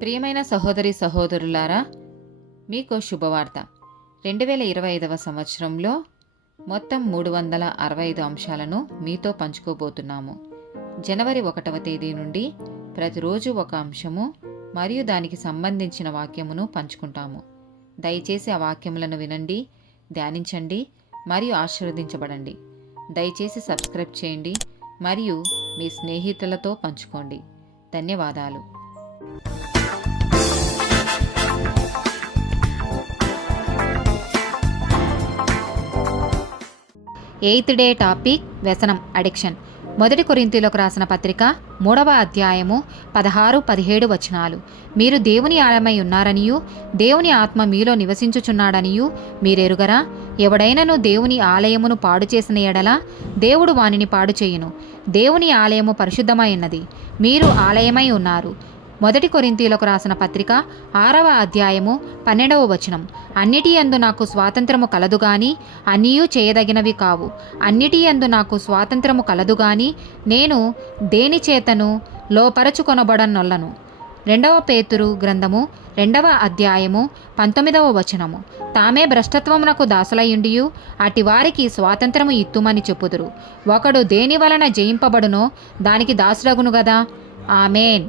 ప్రియమైన సహోదరి సహోదరులారా, మీకు శుభవార్త. 2025వ సంవత్సరంలో మొత్తం 365 అంశాలను మీతో పంచుకోబోతున్నాము. జనవరి 1వ తేదీ నుండి ప్రతిరోజు ఒక అంశము మరియు దానికి సంబంధించిన వాక్యమును పంచుకుంటాము. దయచేసి ఆ వాక్యములను వినండి, ధ్యానించండి మరియు ఆశీర్వదించబడండి. దయచేసి సబ్స్క్రైబ్ చేయండి మరియు మీ స్నేహితులతో పంచుకోండి. ధన్యవాదాలు. 8th డే టాపిక్ వ్యసనం, అడిక్షన్. 1 కొరింథీయులకు రాసిన పత్రిక 3వ అధ్యాయము 16-17 వచనాలు. మీరు దేవుని ఆలయమై ఉన్నారనియు దేవుని ఆత్మ మీలో నివసించుచున్నాడనియు మీరెరుగరా? ఎవడైనను దేవుని ఆలయమును పాడు చేసిన ఎడల దేవుడు వానిని పాడు చేయును. దేవుని ఆలయము పరిశుద్ధమైనది, మీరు ఆలయమై ఉన్నారు. 1 కొరింథీయులకు రాసిన పత్రిక 6వ అధ్యాయము 12వ వచనం. అన్నిటి యందు నాకు స్వాతంత్రము కలదు గాని అన్నియూ చేయదగినవి కావు. అన్నిటి యందు నాకు స్వాతంత్రము కలదు గాని నేను దేని చేతను లోపరచుకొనబడనొల్లను. 2వ పేతురు గ్రంథము 2వ అధ్యాయము 19వ వచనము. తామే భ్రష్టత్వమునకు దాసులయుండియు అటి వారికి స్వాతంత్రము ఇత్తుమని చెప్పుదురు. ఒకడు దేని వలన జయింపబడునో దానికి దాసుడగును గదా. ఆమేన్.